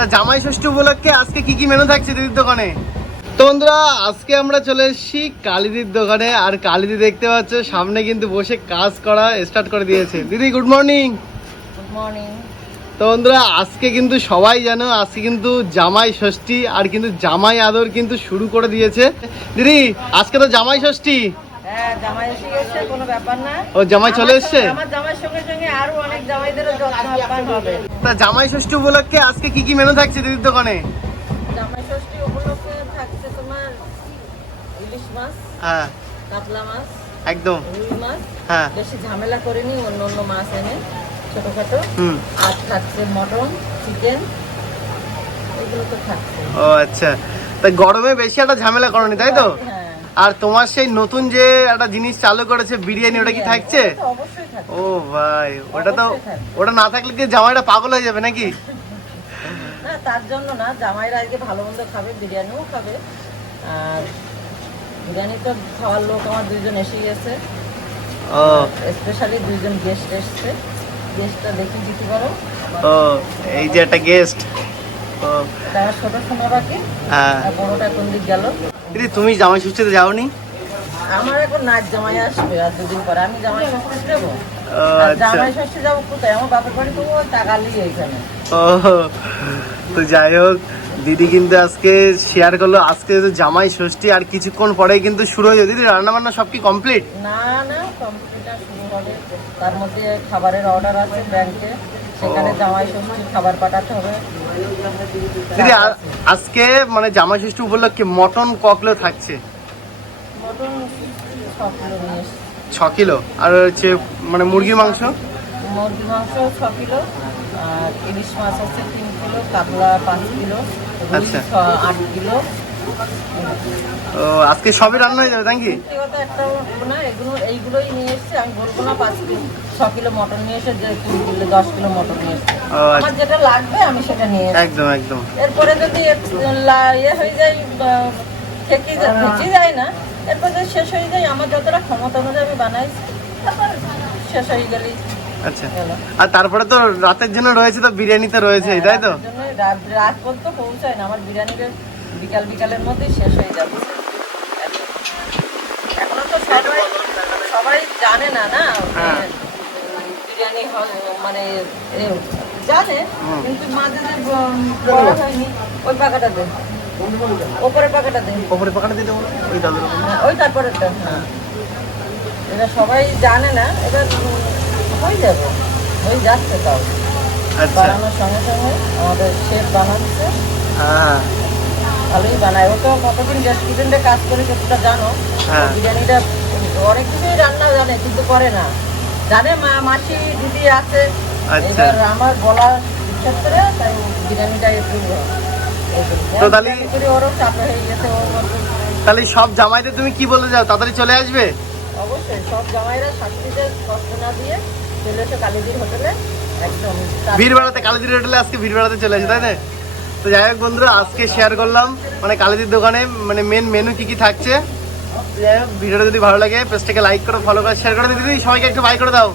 তা জামাই ষষ্ঠী উপলক্ষে আজকে কি কি মেনু থাকছে দিদির দোকানে? তো বন্ধুরা আজকে আমরা চলে এসেছি কালিদির দোকানে আর কালিদি দেখতে পাচ্ছ সামনে কিন্তু বসে কাজ করা স্টার্ট করে দিয়েছে। দিদি গুড মর্নিং গুড মর্নিং তো বন্ধুরা আজকে কিন্তু সবাই জানো আজকে কিন্তু জামাই ষষ্ঠী আর কিন্তু জামাই আদর কিন্তু শুরু করে দিয়েছে। দিদি আজকে তো জামাই ষষ্ঠী। হ্যাঁ জামাই এসে গেছে কোনো ব্যাপার না। ও জামাই চলে এসছে? আমার সঙ্গে আরও অনেক জামাইদেরও যত্ন আপ্যায়ন হবে। তা জামাই ষষ্ঠী উপলক্ষে আজকে কি কি মেনু থাকছে দিদির দোকানে? জামাই ষষ্ঠী উপলক্ষে থাকছে তোমার ইলিশ মাছ হ্যাঁ। কাতলা মাছ একদম। রুই মাছ হ্যাঁ। বেশি ঝামেলা করিনি অন্য অন্য মাছ এনে ছোটখাটো। হুম। আর থাকছে মটন চিকেন এগুলো তো থাকছে। ও আচ্ছা। তা গরমে বেশি একটা ঝামেলা করনি তাই তো? হ্যাঁ আর তোমার সেই নতুন যে একটা জিনিস চালু করেছে বিরিয়ানি ওটা কি থাকছে? ও ভাই ওটা তো ওটা না থাকলে কি জামাইটা পাগল হয়ে যাবে নাকি? তার জন্য না জামাইরা আজকে ভালো মন্দ খাবে বিরিয়ানিও খাবে। আর বিরিয়ানি তো খাওয়ার লোক আমার দুইজন এসে গেছে। ও। স্পেশালি দুইজন গেস্ট এসছে। গেস্টটা দেখে দিতে পারো। ও এই যে একটা গেস্ট ও এটা ছোট সোনা বাকি হ্যাঁ। আর বড়টা কোন দিক গেল? দিদি তুমি জামাই ষষ্ঠীতে যাওনি? আমার এখন নাচ জামাই আসবে আর দুদিন পরে। আমি জামাই ষষ্ঠী যাব। আচ্ছা। জামাই ষষ্ঠী যাব কোথায়? আমার বাপের বাড়ি তো টাকালি এইখানে। ও তো যাই হোক দিদি কিন্তু আজকে শেয়ার করল। আজকে তো জামাই ষষ্ঠী আর কিছুক্ষণ পরেই কিন্তু শুরু হয়ে দিদি রান্না বান্না সব কি কমপ্লিট না না শুরু হবে। তার মধ্যে খাবারের অর্ডার আছে ব্যাংকে। সেখানে জামাই খাবার পাঠাতে হবে। দিদি আজকে মানে জামা ষষ্ঠী উপলক্ষে মটন ককলো থাকছে? ছ কিলো। আর হচ্ছে মানে মুরগির মাংস? মুরগির মাংস ছ কিলো আর ইলিশ মাছ আছে তিন কিলো কাতলা পাঁচ কিলো আচ্ছা। আট কিলো ও আজকে সবই রান্না হয়ে যাবে নাকি? এইগুলোই নিয়ে এসছি। আমি বলব না পাঁচ কিলো ছ কিলো মটন নিয়ে এসে যে তিন কিলো দশ কিলো মটন নিয়ে এসছি। আমার যেটা লাগবে আমি সেটা নিয়ে একদম একদম। এরপরে যদি ইয়ে হয়ে যায় থেকে যায় না এরপর যদি শেষ হয়ে যায় আমার যতটা ক্ষমতা অনুযায়ী আমি বানাই তারপর শেষ হয়ে গেলেই আচ্ছা। আর তারপরে তো রাতের জন্য রয়েছে তো বিরিয়ানিতে রয়েছে তাই তো? রাত রাত পর্যন্ত পৌঁছায় না আমার বিরিয়ানিটা বিকাল বিকালের মধ্যেই শেষ হয়ে যাবে। এখনও তো সবাই সবাই জানে না না হ্যাঁ। বিরিয়ানি মানে জানে কিন্তু মাঝে বলা হয়নি। ওই পাকাটা দে। ওপরে পাকাটা দে। ওপরে পাকাটা দিতে ওই দাদুর হ্যাঁ, ওই তারপরেরটা। হ্যাঁ। এটা সবাই জানে না এবার হয়ে যাবে। হয়ে যাচ্ছে তাও। আচ্ছা। বানানোর সঙ্গে সঙ্গে আমাদের শেফ বানাচ্ছে। হ্যাঁ। ভালোই বানায়। ও তো কতদিন রেস্টুরেন্টে কাজ করে সেটা জানো। হ্যাঁ। বিরিয়ানিটা অনেক কিছুই রান্না জানে কিন্তু করে না। জানে মা মাসি দিদি আছে। আচ্ছা। এবার আমার বলা তাই বিরিয়ানিটা একটু তো তাহলে- ওরও চাপে হয়ে গেছে ওর তাহলে সব জামাইদের তুমি কি বলে যাও তাড়াতাড়ি চলে আসবে? অবশ্যই সব জামাইরা শাস্তিতে কষ্ট না দিয়ে চলে এসে কালীজির হোটেলে। একদম। ভিড় বেড়াতে কালীদির হোটেলে আজকে ভিড় বেড়াতে চলে আসে তাই না? তো যাই হোক বন্ধুরা, আজকে শেয়ার করলাম। মানে কালীদির দোকানে মানে মেন মেনু কি কি থাকছে। যাই হোক, ভিডিওটা যদি ভালো লাগে পেজটাকে লাইক করো ফলো করো শেয়ার করে দিদি সবাইকে একটু বাই করে দাও।